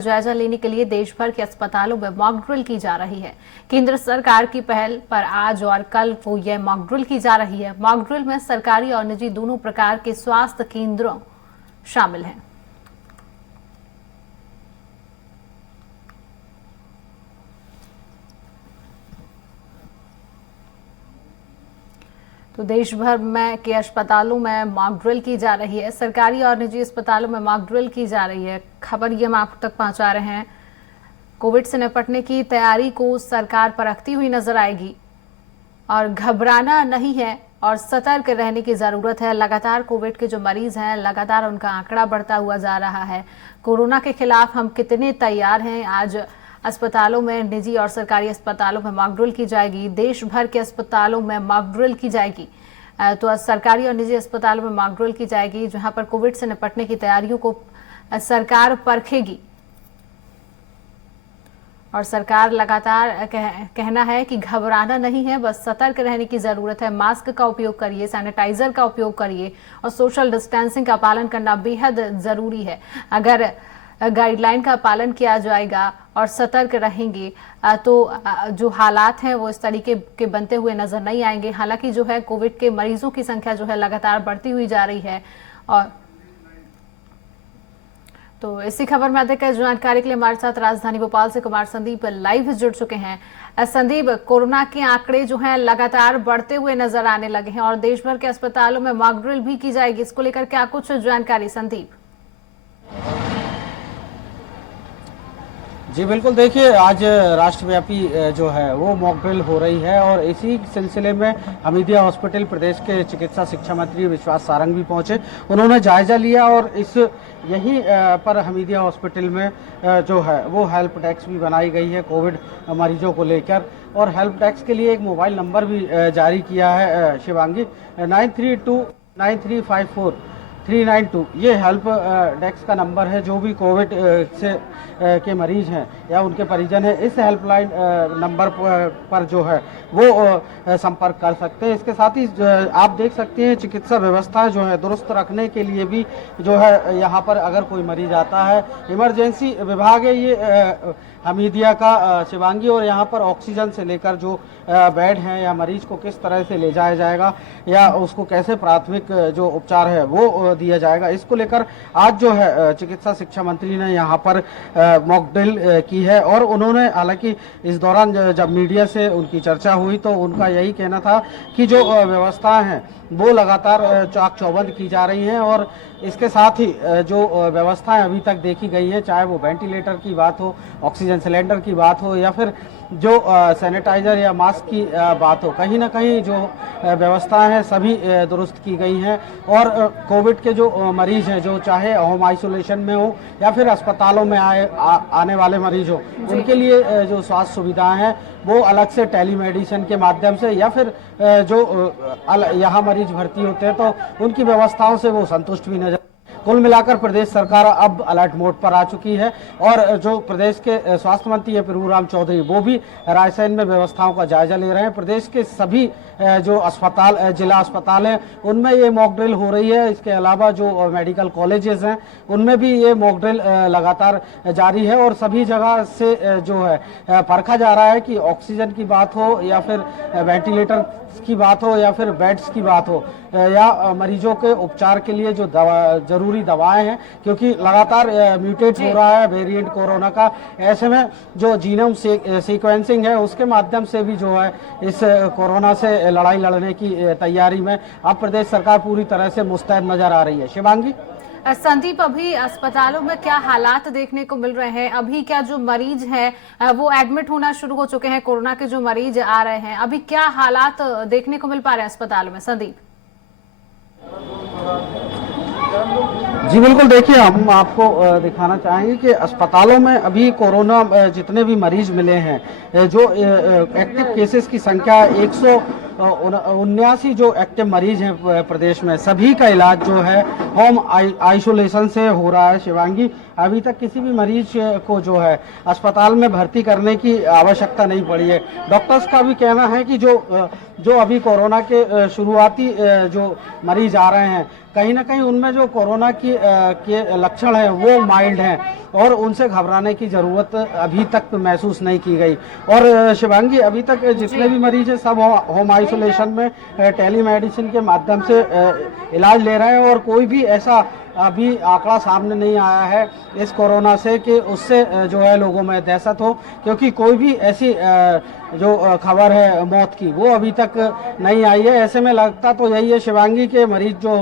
जायजा लेने के लिए देश भर के अस्पतालों में मॉक ड्रिल की जा रही है। केंद्र सरकार की पहल पर आज और कल को यह मॉक ड्रिल की जा रही है। मॉक ड्रिल में सरकारी और निजी दोनों प्रकार के स्वास्थ्य केंद्रों शामिल हैं। तो देश भर में के अस्पतालों में मॉक ड्रिल की जा रही है। सरकारी और निजी अस्पतालों में मॉक ड्रिल की जा रही है। खबर ये हम आप तक पहुंचा रहे हैं। कोविड से निपटने की तैयारी को सरकार परखती हुई नजर आएगी और घबराना नहीं है और सतर्क रहने की जरूरत है। लगातार कोविड के जो मरीज हैं, लगातार उनका आंकड़ा बढ़ता हुआ जा रहा है। कोरोना के खिलाफ हम कितने तैयार हैं? आज अस्पतालों में, निजी और सरकारी अस्पतालों में मॉक ड्रिल की जाएगी। देश भर के अस्पतालों में मॉक ड्रिल की जाएगी। तो सरकारी और निजी अस्पतालों में मॉक ड्रिल की जाएगी, जहां पर कोविड से निपटने की तैयारियों को सरकार परखेगी। और सरकार लगातार कहना है कि घबराना नहीं है, बस सतर्क रहने की जरूरत है। मास्क का उपयोग करिए, सैनिटाइजर का उपयोग करिए और सोशल डिस्टेंसिंग का पालन करना बेहद जरूरी है। अगर गाइडलाइन का पालन किया जाएगा और सतर्क रहेंगे तो जो हालात हैं वो इस तरीके के बनते हुए नजर नहीं आएंगे। हालांकि जो है कोविड के मरीजों की संख्या जो है लगातार बढ़ती हुई जा रही है। और तो इसी खबर में अधिक जानकारी के लिए हमारे साथ राजधानी भोपाल से कुमार संदीप लाइव जुड़ चुके हैं। संदीप, कोरोना के आंकड़े जो हैं लगातार बढ़ते हुए नजर आने लगे हैं और देश भर के अस्पतालों में मॉक ड्रिल भी की जाएगी। इसको लेकर क्या कुछ जानकारी संदीप? जी बिल्कुल, देखिए आज राष्ट्रव्यापी जो है वो मॉक ड्रिल हो रही है और इसी सिलसिले में हमीदिया हॉस्पिटल प्रदेश के चिकित्सा शिक्षा मंत्री विश्वास सारंग भी पहुंचे। उन्होंने जायजा लिया और इस यही पर हमीदिया हॉस्पिटल में जो है वो हेल्प डेस्क भी बनाई गई है कोविड मरीजों को लेकर। और हेल्प डेस्क के लिए एक मोबाइल नंबर भी जारी किया है शिवांगी, 9329354392। ये हेल्प डेस्क का नंबर है। जो भी कोविड से के मरीज हैं या उनके परिजन हैं, इस हेल्पलाइन नंबर पर जो है वो संपर्क कर सकते हैं। इसके साथ ही आप देख सकते हैं चिकित्सा व्यवस्था जो है दुरुस्त रखने के लिए भी जो है यहाँ पर अगर कोई मरीज आता है, इमरजेंसी विभाग है ये हमीदिया का शिवांगी, और यहाँ पर ऑक्सीजन से लेकर जो बेड हैं या मरीज को किस तरह से ले जाया जाएगा या उसको कैसे प्राथमिक जो उपचार है वो दिया जाएगा, इसको लेकर आज जो है चिकित्सा शिक्षा मंत्री ने यहाँ पर मॉक ड्रिल की है। और उन्होंने हालांकि इस दौरान जब मीडिया से उनकी चर्चा हुई तो उनका यही कहना था कि जो व्यवस्थाएं हैं वो लगातार चाक चौबंद की जा रही हैं और इसके साथ ही जो व्यवस्थाएं अभी तक देखी गई हैं, चाहे वो वेंटिलेटर की बात हो, ऑक्सीजन सिलेंडर की बात हो या फिर जो सैनिटाइजर या मास्क की बात हो, कहीं ना कहीं जो व्यवस्थाएं हैं सभी दुरुस्त की गई हैं। और कोविड के जो मरीज हैं, जो चाहे होम आइसोलेशन में हो या फिर अस्पतालों में आने वाले मरीज हो, उनके लिए जो स्वास्थ्य सुविधाएं हैं वो अलग से टेलीमेडिसिन के माध्यम से या फिर जो यहाँ मरीज भर्ती होते हैं तो उनकी व्यवस्थाओं से वो संतुष्ट भी नजर। कुल मिलाकर प्रदेश सरकार अब अलर्ट मोड पर आ चुकी है और जो प्रदेश के स्वास्थ्य मंत्री है प्रभुराम चौधरी, वो भी रायसेन में व्यवस्थाओं का जायजा ले रहे हैं। प्रदेश के सभी जो अस्पताल, जिला अस्पताल हैं, उनमें ये मॉक ड्रिल हो रही है। इसके अलावा जो मेडिकल कॉलेजेस हैं उनमें भी ये मॉक ड्रिल लगातार जारी है और सभी जगह से जो है परखा जा रहा है कि ऑक्सीजन की बात हो या फिर वेंटिलेटर की बात हो या फिर बेड्स की बात हो या मरीजों के उपचार के लिए जो जरूरी दवाएं हैं, क्योंकि लगातार म्यूटेट हो रहा है वेरिएंट कोरोना का। ऐसे में जो जीनोम सीक्वेंसिंग है उसके माध्यम से भी जो है इस कोरोना से लड़ाई लड़ने की तैयारी में अब प्रदेश सरकार पूरी तरह से मुस्तैद नजर आ रही है। शिवांगी। संदीप, अभी अस्पतालों में क्या हालात देखने को मिल रहे हैं? अभी क्या जो मरीज हैं वो एडमिट होना शुरू हो चुके हैं? कोरोना के जो मरीज आ रहे हैं, अभी क्या हालात देखने को मिल पा रहे हैं अस्पतालों में? संदीप जी बिल्कुल, देखिए हम आपको दिखाना चाहेंगे कि अस्पतालों में अभी कोरोना जितने भी मरीज मिले हैं, जो एक्टिव केसेस की संख्या 179 जो एक्टिव मरीज हैं प्रदेश में, सभी का इलाज जो है होम आइसोलेशन से हो रहा है। शिवांगी, अभी तक किसी भी मरीज को जो है अस्पताल में भर्ती करने की आवश्यकता नहीं पड़ी है। डॉक्टर्स का भी कहना है कि जो अभी कोरोना के शुरुआती जो मरीज आ रहे हैं, कहीं ना कहीं उनमें जो कोरोना के लक्षण हैं वो माइल्ड हैं और उनसे घबराने की ज़रूरत अभी तक महसूस नहीं की गई। और शिवांगी, अभी तक जितने भी मरीज हैं सब होम आइसोलेशन में टेली मेडिसिन के माध्यम से इलाज ले रहे हैं और कोई भी ऐसा अभी आंकड़ा सामने नहीं आया है इस कोरोना से कि उससे जो है लोगों में दहशत हो, क्योंकि कोई भी ऐसी जो खबर है मौत की वो अभी तक नहीं आई है। ऐसे में लगता तो यही है शिवांगी के मरीज जो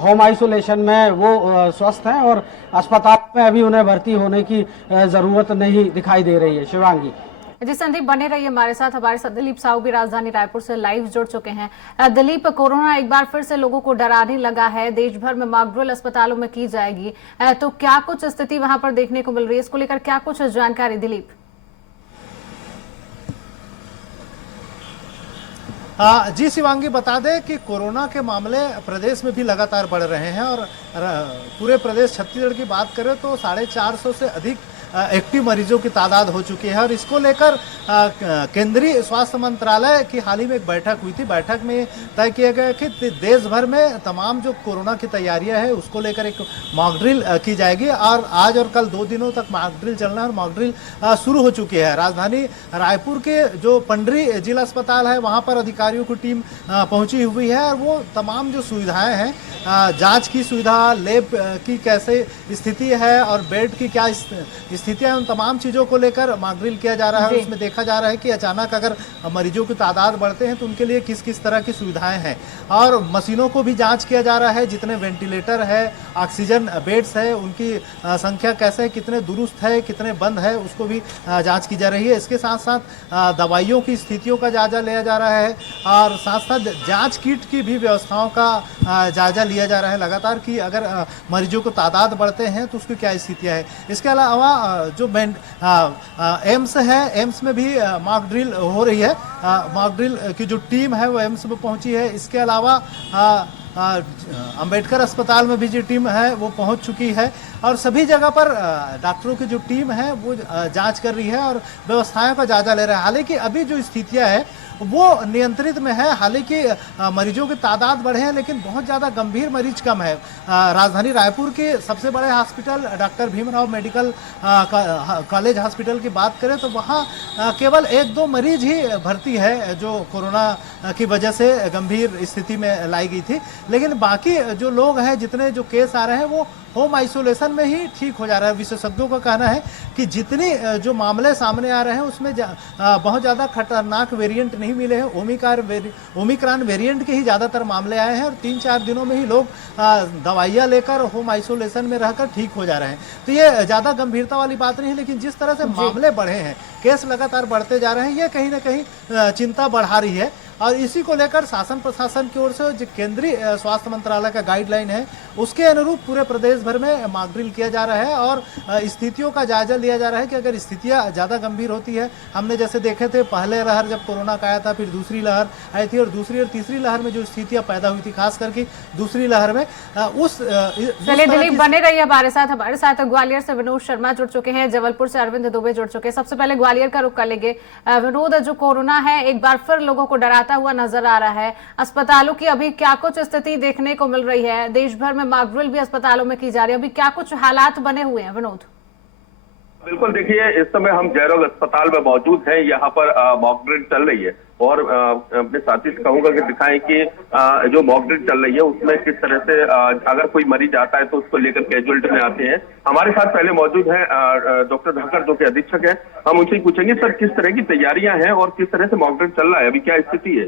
होम आइसोलेशन में वो स्वस्थ हैं और अस्पताल में अभी उन्हें भर्ती होने की ज़रूरत नहीं दिखाई दे रही है। शिवांगी जी, संदीप बने रहिए हमारे साथ दिलीप साहू भी राजधानी रायपुर से लाइव जुड़ चुके हैं। दिलीप, कोरोना एक बार फिर से लोगों को डराने लगा है, देश भर में मॉक ड्रिल अस्पतालों में की जाएगी, तो क्या कुछ स्थिति वहां पर देखने को मिल रही है, इसको लेकर क्या कुछ जानकारी दिलीप? जी शिवांगी, बता दें कि कोरोना के मामले प्रदेश में भी लगातार बढ़ रहे हैं और पूरे प्रदेश छत्तीसगढ़ की बात करें तो 450 से अधिक एक्टिव मरीजों की तादाद हो चुकी है और इसको लेकर केंद्रीय स्वास्थ्य मंत्रालय की हाल ही में एक बैठक हुई थी। बैठक में तय किया गया कि देश भर में तमाम जो कोरोना की तैयारियां है उसको लेकर एक मॉक ड्रिल की जाएगी और आज और कल 2 दिनों तक मॉक ड्रिल चलना है और मॉक ड्रिल शुरू हो चुकी है। राजधानी रायपुर के जो पंडरी जिला अस्पताल है वहाँ पर अधिकारियों की टीम पहुँची हुई है और वो तमाम जो सुविधाएँ हैं, जाँच की सुविधा, लैब की कैसे स्थिति है और बेड की क्या स्थितियां, उन तमाम चीज़ों को लेकर मॉक ड्रिल किया जा रहा है। उसमें देखा जा रहा है कि अचानक अगर मरीजों की तादाद बढ़ते हैं तो उनके लिए किस किस तरह की सुविधाएं हैं और मशीनों को भी जांच किया जा रहा है। जितने वेंटिलेटर है, ऑक्सीजन बेड्स है, उनकी संख्या कैसे है, कितने दुरुस्त है, कितने बंद है, उसको भी जाँच की जा रही है। इसके साथ साथ दवाइयों की स्थितियों का जायजा लिया जा रहा है और साथ साथ जाँच किट की भी व्यवस्थाओं का जायजा लिया जा रहा है लगातार कि अगर मरीजों को तादाद बढ़ते हैं तो उसकी क्या स्थितियाँ है। इसके अलावा जो एम्स है, एम्स में भी मॉक ड्रिल हो रही है। मॉक ड्रिल की जो टीम है वो एम्स में पहुंची है। इसके अलावा अंबेडकर अस्पताल में भी जो टीम है वो पहुंच चुकी है और सभी जगह पर डॉक्टरों की जो टीम है वो जांच कर रही है और व्यवस्थाओं का जायजा ले रहा है। हालांकि अभी जो स्थितियां है वो नियंत्रित में है। हालांकि मरीजों की तादाद बढ़े हैं लेकिन बहुत ज़्यादा गंभीर मरीज कम है। राजधानी रायपुर के सबसे बड़े hospital doctor Bhimrao medical college hospital की बात करें तो वहाँ केवल 1-2 मरीज ही भर्ती है जो कोरोना की वजह से गंभीर स्थिति में लाई गई थी, लेकिन बाकी जो लोग हैं, जितने जो केस आ रहे हैं वो होम आइसोलेशन में ही ठीक हो जा रहा है। विशेषज्ञों का कहना है कि जितनी जो मामले सामने आ रहे हैं उसमें बहुत ज़्यादा खतरनाक वेरिएंट नहीं मिले हैं। ओमिक्रॉन वेरिएंट के ही ज़्यादातर मामले आए हैं और 3-4 दिनों में ही लोग दवाइयाँ लेकर होम आइसोलेशन में रहकर ठीक हो जा रहे हैं। तो ये ज़्यादा गंभीरता वाली बात नहीं है, लेकिन जिस तरह से मामले बढ़े हैं, केस लगातार बढ़ते जा रहे हैं, ये कहीं ना कहीं चिंता बढ़ा रही है और इसी को लेकर शासन प्रशासन की ओर से जो केंद्रीय स्वास्थ्य मंत्रालय का गाइडलाइन है उसके अनुरूप पूरे प्रदेश भर में मॉक ड्रिल किया जा रहा है और स्थितियों का जायजा लिया जा रहा है कि अगर स्थितियां ज़्यादा गंभीर होती है, हमने जैसे देखे थे पहले लहर जब कोरोना का आया था, फिर दूसरी लहर आई थी और दूसरी और तीसरी लहर में जो स्थितियां पैदा हुई थी, खास करके दूसरी लहर में चलिए दिलीप बने रहिए हमारे साथ ग्वालियर से विनोद शर्मा जुड़ चुके हैं, जबलपुर से अरविंद दुबे जुड़ चुके हैं। सबसे पहले ग्वालियर का रुख कर लेंगे। विनोद, जो कोरोना है एक बार फिर लोगों को डराता हुआ नजर आ रहा है, अस्पतालों की अभी क्या कुछ स्थिति देखने को मिल रही है? देश भर में मॉक ड्रिल भी अस्पतालों में की जा रही है, अभी क्या कुछ हालात बने हुए हैं विनोद? बिल्कुल, देखिए इस समय हम जयरोग अस्पताल में मौजूद हैं। यहाँ पर मॉक ड्रिल चल रही है और अपने साथी से कहूंगा कि दिखाएं कि जो मॉक ड्रिल चल रही है उसमें किस तरह से अगर कोई मरीज आता है तो उसको लेकर कैजुअलिटी में आते हैं। हमारे साथ पहले मौजूद हैं डॉक्टर धाकर जो कि अधीक्षक है, हम उनसे पूछेंगे सर किस तरह की तैयारियां हैं और किस तरह से मॉक ड्रिल चल रहा है, अभी क्या स्थिति है?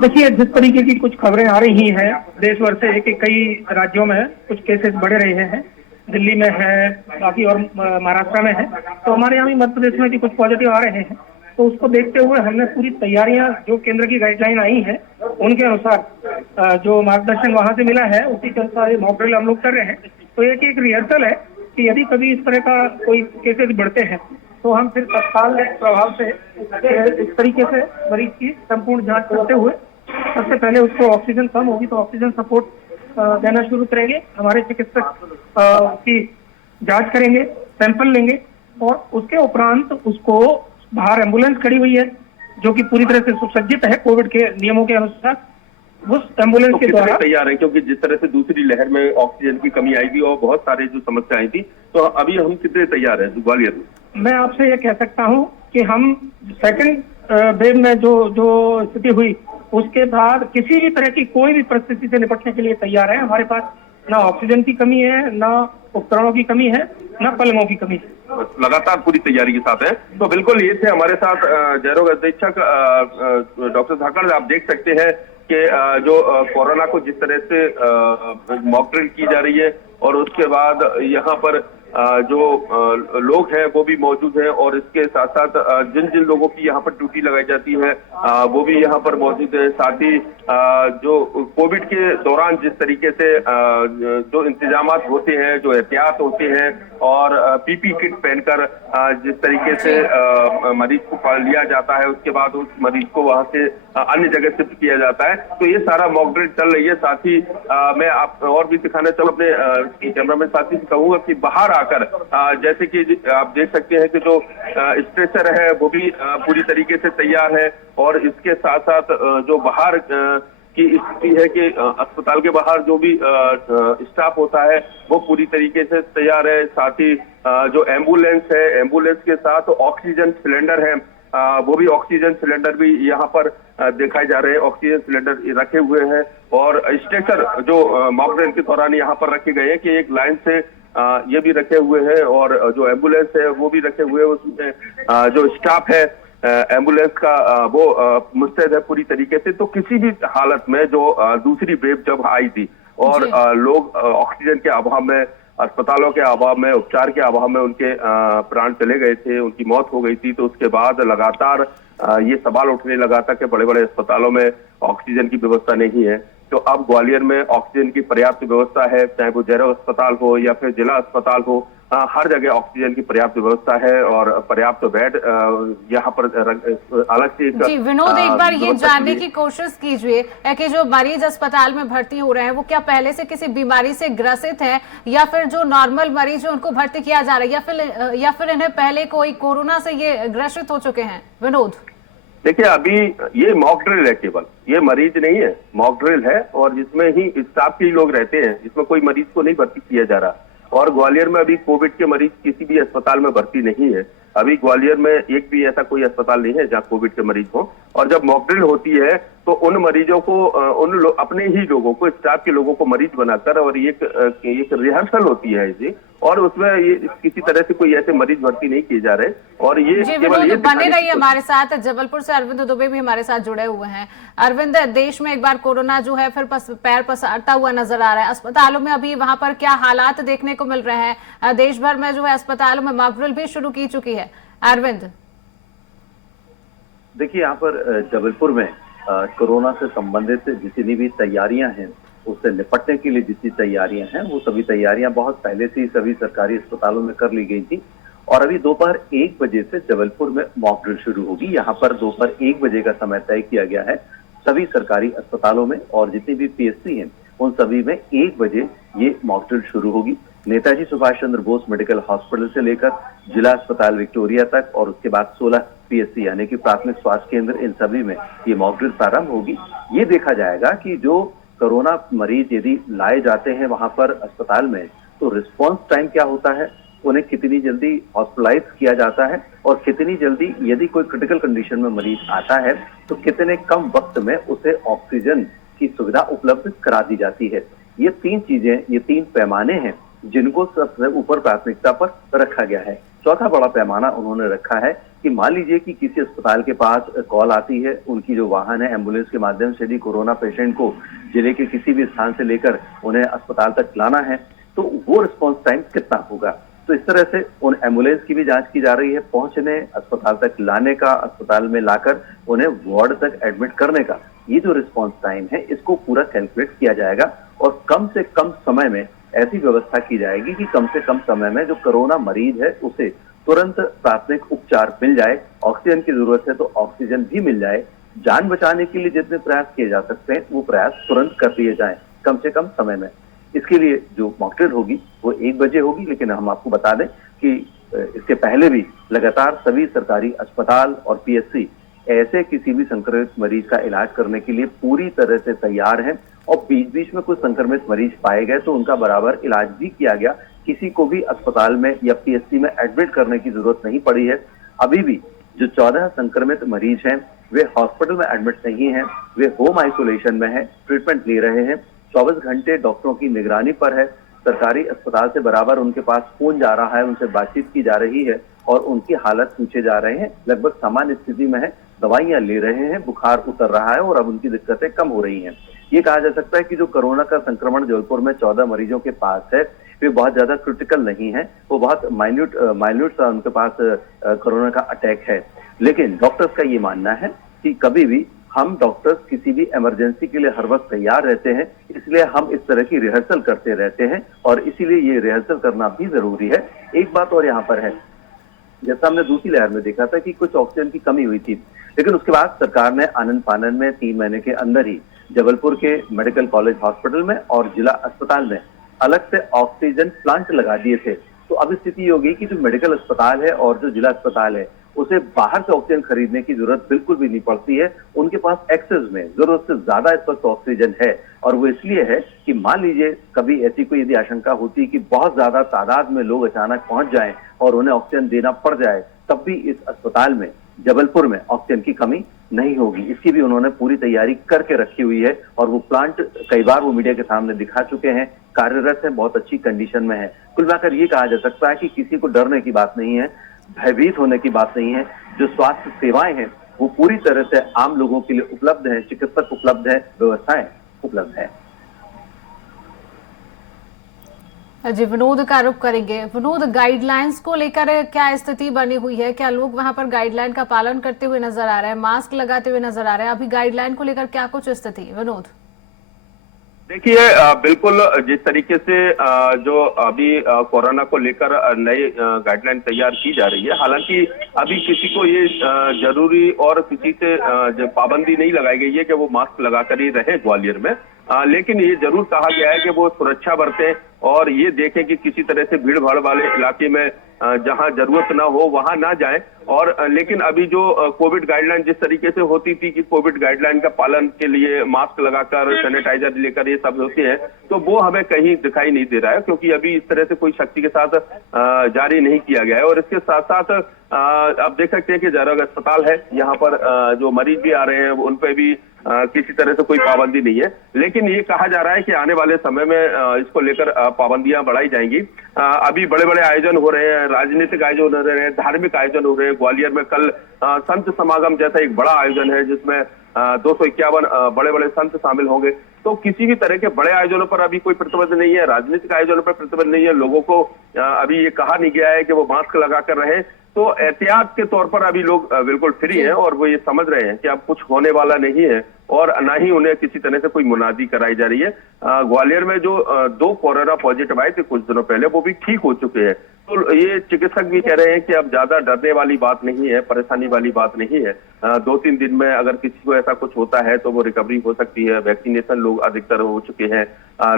देखिए, जिस तरीके की कुछ खबरें आ रही हैं देश भर से कि कई राज्यों में कुछ केसेस बढ़ रहे हैं, दिल्ली में है, बाकी और महाराष्ट्र में है, तो हमारे यहाँ भी मध्य प्रदेश में भी कुछ पॉजिटिव आ रहे हैं। तो उसको देखते हुए हमने पूरी तैयारियां जो केंद्र की गाइडलाइन आई है उनके अनुसार जो मार्गदर्शन वहां से मिला है उसी के अनुसार मॉक ड्रिल हम लोग कर रहे हैं। तो एक रिहर्सल है कि यदि कभी इस तरह का कोई केसेस बढ़ते हैं तो हम फिर तत्काल प्रभाव से इस तरीके से मरीज की संपूर्ण जांच करते हुए सबसे पहले उसको ऑक्सीजन कम होगी तो ऑक्सीजन सपोर्ट देना शुरू करेंगे। हमारे चिकित्सक की जांच करेंगे, सैंपल लेंगे और उसके उपरांत उसको बाहर एम्बुलेंस खड़ी हुई है जो कि पूरी तरह से सुसज्जित है कोविड के नियमों के अनुसार। उस एम्बुलेंस तो के कितने द्वारा तैयार है, क्योंकि जिस तरह से दूसरी लहर में ऑक्सीजन की कमी आई थी और बहुत सारे जो समस्या आई थी, तो अभी हम कितने तैयार हैं ग्वालियर में? मैं आपसे ये कह सकता हूं कि हम सेकंड वेव में जो स्थिति हुई उसके बाद किसी भी तरह की कोई भी परिस्थिति से निपटने के लिए तैयार है। हमारे पास ना ऑक्सीजन की कमी है, ना उपकरणों की कमी है, ना पलंगों की कमी है। लगातार पूरी तैयारी के साथ है। तो बिल्कुल ये थे हमारे साथ जयरोग अधीक्षक डॉक्टर धाकड़। आप देख सकते हैं कि जो कोरोना को जिस तरह से मॉक ड्रिल की जा रही है और उसके बाद यहाँ पर जो लोग हैं वो भी मौजूद हैं और इसके साथ साथ जिन जिन लोगों की यहाँ पर ड्यूटी लगाई जाती है वो भी यहाँ पर मौजूद है। साथ ही जो कोविड के दौरान जिस तरीके से जो इंतजामात होते हैं, जो एहतियात होते हैं और पीपी किट पहनकर जिस तरीके से मरीज को लिया जाता है, उसके बाद उस मरीज को वहां से अन्य जगह शिफ्ट किया जाता है, तो ये सारा मॉक ड्रिल चल रही है। साथ ही मैं आप और भी दिखाना चाहूँ अपने कैमरामैन साथी से कहूंगा कि बाहर आकर जैसे कि आप देख सकते हैं कि जो स्ट्रेचर है वो भी पूरी तरीके से तैयार है और इसके साथ साथ जो बाहर की स्थिति है कि अस्पताल के बाहर जो भी स्टाफ होता है वो पूरी तरीके से तैयार है। साथ ही जो एम्बुलेंस है, एम्बुलेंस के साथ ऑक्सीजन सिलेंडर है, वो भी ऑक्सीजन सिलेंडर भी यहाँ पर दिखाए जा रहे हैं। ऑक्सीजन सिलेंडर रखे हुए हैं और स्ट्रेचर जो मॉक ड्रिल के दौरान यहाँ पर रखे गए हैं कि एक लाइन से ये भी रखे हुए हैं और जो एम्बुलेंस है वो भी रखे हुए हैं। उसमें जो स्टाफ है एम्बुलेंस का वो मुस्तैद है पूरी तरीके से। तो किसी भी हालत में जो दूसरी वेव जब आई थी और लोग ऑक्सीजन के अभाव में, अस्पतालों के अभाव में, उपचार के अभाव में उनके प्राण चले गए थे, उनकी मौत हो गई थी, तो उसके बाद लगातार ये सवाल उठने लगा था कि बड़े बड़े अस्पतालों में ऑक्सीजन की व्यवस्था नहीं है। तो अब ग्वालियर में ऑक्सीजन की पर्याप्त व्यवस्था है, चाहे वो जयरोग अस्पताल हो या फिर जिला अस्पताल हो, हर जगह ऑक्सीजन की पर्याप्त व्यवस्था है और पर्याप्त बेड यहाँ पर अलग से। जी विनोद, एक बार ये जानने की कोशिश कीजिए कि जो मरीज अस्पताल में भर्ती हो रहे हैं वो क्या पहले से किसी बीमारी से ग्रसित है या फिर जो नॉर्मल मरीज है उनको भर्ती किया जा रहा है या फिर इन्हें पहले कोई कोरोना से ये ग्रसित हो चुके हैं? विनोद देखिए, अभी ये मॉक ड्रिल है, केवल ये मरीज नहीं है, मॉक ड्रिल है और जिसमें ही स्टाफ के ही लोग रहते हैं, इसमें कोई मरीज को नहीं भर्ती किया जा रहा। और ग्वालियर में अभी कोविड के मरीज किसी भी अस्पताल में भर्ती नहीं है। अभी ग्वालियर में एक भी ऐसा कोई अस्पताल नहीं है जहां कोविड के मरीज हो। और जब मॉक ड्रिल होती है तो उन मरीजों को अपने ही लोगों को, स्टाफ के लोगों को मरीज बनाकर और एक रिहर्सल होती है इसी, और उसमें ये किसी तरह से कोई ऐसे मरीज भर्ती नहीं किए जा रहे। और ये केवल ये बने रहिए हमारे साथ। जबलपुर से अरविंद दुबे भी हमारे साथ जुड़े हुए हैं। अरविंद, देश में एक बार कोरोना जो है फिर पैर पसारता हुआ नजर आ रहा है। अस्पतालों में अभी वहां पर क्या हालात देखने को मिल रहे हैं? देश भर में जो है अस्पतालों में मॉक ड्रिल भी शुरू की चुकी है। अरविंद देखिए, यहाँ पर जबलपुर में कोरोना से संबंधित जितनी भी तैयारियां हैं, उससे निपटने के लिए जितनी तैयारियां हैं, वो सभी तैयारियां बहुत पहले से ही सभी सरकारी अस्पतालों में कर ली गई थी। और अभी दोपहर 1 बजे से जबलपुर में मॉक ड्रिल शुरू होगी। यहाँ पर दोपहर 1 बजे का समय तय किया गया है सभी सरकारी अस्पतालों में, और जितनी भी पीएससी हैं उन सभी में 1 बजे ये मॉक ड्रिल शुरू होगी। नेताजी सुभाष चंद्र बोस मेडिकल हॉस्पिटल से लेकर जिला अस्पताल विक्टोरिया तक और उसके बाद 16 पीएससी यानी कि प्राथमिक स्वास्थ्य केंद्र, इन सभी में ये मॉक ड्रिल प्रारंभ होगी। ये देखा जाएगा कि जो कोरोना मरीज यदि लाए जाते हैं वहां पर अस्पताल में, तो रिस्पॉन्स टाइम क्या होता है, उन्हें कितनी जल्दी हॉस्पिटलाइज किया जाता है और कितनी जल्दी यदि कोई क्रिटिकल कंडीशन में मरीज आता है तो कितने कम वक्त में उसे ऑक्सीजन की सुविधा उपलब्ध करा दी जाती है। ये 3 चीजें, ये 3 पैमाने हैं जिनको सबसे ऊपर प्राथमिकता पर रखा गया है। चौथा बड़ा पैमाना उन्होंने रखा है कि मान लीजिए कि किसी अस्पताल के पास कॉल आती है, उनकी जो वाहन है एम्बुलेंस के माध्यम से यदि कोरोना पेशेंट को जिले के किसी भी स्थान से लेकर उन्हें अस्पताल तक लाना है, तो वो रिस्पॉन्स टाइम कितना होगा। तो इस तरह से उन एम्बुलेंस की भी जांच की जा रही है, पहुंचने, अस्पताल तक लाने का, अस्पताल में लाकर उन्हें वार्ड तक एडमिट करने का। ये जो रिस्पॉन्स टाइम है इसको पूरा कैलकुलेट किया जाएगा और कम से कम समय में ऐसी व्यवस्था की जाएगी कि कम से कम समय में जो कोरोना मरीज है उसे तुरंत प्राथमिक उपचार मिल जाए। ऑक्सीजन की जरूरत है तो ऑक्सीजन भी मिल जाए। जान बचाने के लिए जितने प्रयास किए जा सकते हैं वो प्रयास तुरंत कर दिए जाएं, कम से कम समय में। इसके लिए जो मॉक ड्रिल होगी वो 1 बजे होगी, लेकिन हम आपको बता दें कि इसके पहले भी लगातार सभी सरकारी अस्पताल और पीएचसी ऐसे किसी भी संक्रमित मरीज का इलाज करने के लिए पूरी तरह से तैयार हैं, और बीच बीच में कुछ संक्रमित मरीज पाए गए तो उनका बराबर इलाज भी किया गया। किसी को भी अस्पताल में या पीएचसी में एडमिट करने की जरूरत नहीं पड़ी है। अभी भी जो 14 संक्रमित मरीज हैं वे हॉस्पिटल में एडमिट नहीं हैं, वे होम आइसोलेशन में हैं, ट्रीटमेंट ले रहे हैं, 24 घंटे डॉक्टरों की निगरानी पर है। सरकारी अस्पताल से बराबर उनके पास फोन जा रहा है, उनसे बातचीत की जा रही है और उनकी हालत पूछे जा रहे हैं। लगभग सामान्य स्थिति में है, दवाइयां ले रहे हैं, बुखार उतर रहा है और अब उनकी दिक्कतें कम हो रही हैं। ये कहा जा सकता है कि जो कोरोना का संक्रमण जबलपुर में 14 मरीजों के पास है वे बहुत ज्यादा क्रिटिकल नहीं है, वो बहुत माइन्यूट सा उनके पास कोरोना का अटैक है। लेकिन डॉक्टर्स का ये मानना है कि कभी भी हम डॉक्टर्स किसी भी इमरजेंसी के लिए हर वक्त तैयार रहते हैं, इसलिए हम इस तरह की रिहर्सल करते रहते हैं और इसीलिए ये रिहर्सल करना भी जरूरी है। एक बात और यहाँ पर है, जैसा हमने दूसरी लहर में देखा था कि कुछ ऑक्सीजन की कमी हुई थी, लेकिन उसके बाद सरकार ने आनन फानन में 3 महीने के अंदर ही जबलपुर के मेडिकल कॉलेज हॉस्पिटल में और जिला अस्पताल में अलग से ऑक्सीजन प्लांट लगा दिए थे। तो अब स्थिति ये होगी कि जो मेडिकल अस्पताल है और जो जिला अस्पताल है उसे बाहर से ऑक्सीजन खरीदने की जरूरत बिल्कुल भी नहीं पड़ती है। उनके पास एक्सेस में जरूरत से ज्यादा इस वक्त ऑक्सीजन है, और वो इसलिए है कि मान लीजिए कभी ऐसी कोई यदि आशंका होती कि बहुत ज्यादा तादाद में लोग अचानक पहुंच जाएं और उन्हें ऑक्सीजन देना पड़ जाए, तब भी इस अस्पताल में जबलपुर में ऑक्सीजन की कमी नहीं होगी। इसकी भी उन्होंने पूरी तैयारी करके रखी हुई है और वो प्लांट कई बार वो मीडिया के सामने दिखा चुके हैं, कार्यरत है, बहुत अच्छी कंडीशन में है। कुल मिलाकर ये कहा जा सकता है कि किसी को डरने की बात नहीं है, भयभीत होने की बात नहीं है। जो स्वास्थ्य सेवाएं हैं वो पूरी तरह से आम लोगों के लिए उपलब्ध है, चिकित्सक उपलब्ध है, व्यवस्थाएं उपलब्ध है। जी, विनोद का रुख करेंगे। विनोद, गाइडलाइंस को लेकर क्या स्थिति बनी हुई है? क्या लोग वहां पर गाइडलाइन का पालन करते हुए नजर आ रहे हैं, मास्क लगाते हुए नजर आ रहे हैं? अभी गाइडलाइन को लेकर क्या कुछ स्थिति, विनोद? देखिए, बिल्कुल जिस तरीके से जो अभी कोरोना को लेकर नई गाइडलाइन तैयार की जा रही है, हालांकि अभी किसी को ये जरूरी और किसी से जो पाबंदी नहीं लगाई गई है कि वो मास्क लगाकर ही रहे ग्वालियर में, लेकिन ये जरूर कहा गया है कि वो सुरक्षा बरतें और ये देखें कि किसी तरह से भीड़ भाड़ वाले इलाके में जहां जरूरत ना हो वहां ना जाएं। और लेकिन अभी जो कोविड गाइडलाइन जिस तरीके से होती थी कि कोविड गाइडलाइन का पालन के लिए मास्क लगाकर, सैनिटाइजर लेकर ये सब होते हैं, तो वो हमें कहीं दिखाई नहीं दे रहा है, क्योंकि अभी इस तरह से कोई सख्ती के साथ जारी नहीं किया गया है। और इसके साथ साथ आप देख सकते हैं कि जयरोग अस्पताल है, यहाँ पर जो मरीज भी आ रहे हैं उन पर भी किसी तरह से कोई पाबंदी नहीं है। लेकिन ये कहा जा रहा है कि आने वाले समय में इसको लेकर पाबंदियां बढ़ाई जाएंगी। अभी बड़े बड़े आयोजन हो रहे हैं, राजनीतिक आयोजन हो रहे हैं, धार्मिक आयोजन हो रहे हैं। ग्वालियर में कल संत समागम जैसा एक बड़ा आयोजन है जिसमें 251 बड़े बड़े संत शामिल होंगे। तो किसी भी तरह के बड़े आयोजनों पर अभी कोई प्रतिबंध नहीं है, राजनीतिक आयोजनों पर प्रतिबंध नहीं है। लोगों को अभी ये कहा नहीं गया है कि वो मास्क लगाकर रहें। तो एहतियात के तौर पर अभी लोग बिल्कुल फ्री हैं और वो ये समझ रहे हैं कि अब कुछ होने वाला नहीं है और ना ही उन्हें किसी तरह से कोई मुनादी कराई जा रही है। ग्वालियर में जो 2 कोरोना पॉजिटिव आए थे कुछ दिनों पहले, वो भी ठीक हो चुके हैं। तो ये चिकित्सक भी कह रहे हैं कि अब ज्यादा डरने वाली बात नहीं है, परेशानी वाली बात नहीं है। 2-3 दिन में अगर किसी को ऐसा कुछ होता है तो वो रिकवरी हो सकती है। वैक्सीनेशन लोग अधिकतर हो चुके हैं,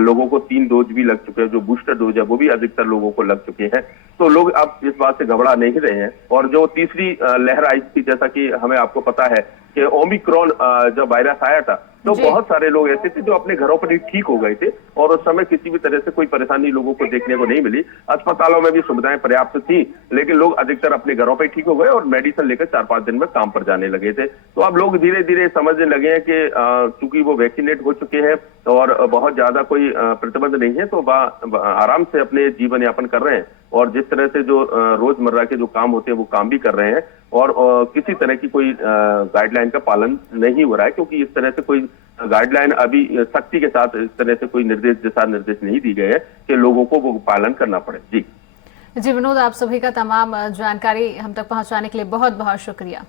लोगों को 3 डोज भी लग चुके हैं, जो बूस्टर डोज है वो भी अधिकतर लोगों को लग चुके हैं। तो लोग अब इस बात से घबरा नहीं रहे हैं। और जो तीसरी लहर आई थी, जैसा कि हमें आपको पता है कि ओमिक्रॉन जब वायरस आया था तो बहुत सारे लोग ऐसे थे जो अपने घरों पर ही ठीक हो गए थे और उस समय किसी भी तरह से कोई परेशानी लोगों को देखने को नहीं मिली। अस्पतालों में भी सुविधाएं पर्याप्त थी, लेकिन लोग अधिकतर अपने घरों पर ही ठीक हो गए और मेडिसिन लेकर 4-5 दिन में काम पर जाने लगे थे। तो अब लोग धीरे धीरे समझने लगे हैं कि चूंकि वो वैक्सीनेट हो चुके हैं और बहुत ज्यादा कोई प्रतिबंध नहीं है, तो आराम से अपने जीवन यापन कर रहे हैं और जिस तरह से जो रोजमर्रा के जो काम होते हैं वो काम भी कर रहे हैं और किसी तरह की कोई गाइडलाइन का पालन नहीं हो रहा है, क्योंकि इस तरह से कोई गाइडलाइन अभी सख्ती के साथ इस तरह से कोई दिशा निर्देश नहीं दी गए हैं कि लोगों को वो पालन करना पड़े। जी विनोद, आप सभी का तमाम जानकारी हम तक पहुंचाने के लिए बहुत बहुत शुक्रिया।